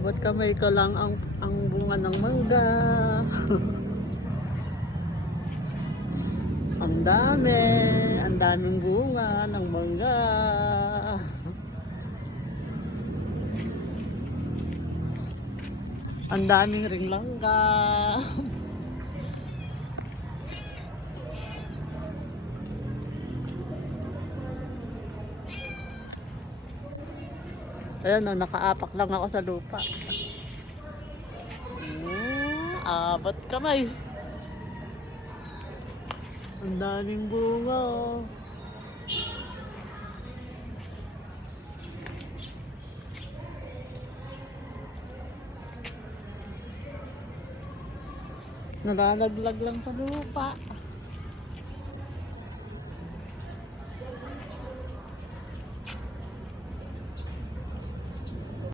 Abot kamay ko lang ang bunga ng mangga. Ang daming bunga ng mangga. Ang daming ring langga. Ayan o, nakaapak lang ako sa lupa. Abot kamay. Ang daming bunga oh. Nalalaglag lang sa lupa.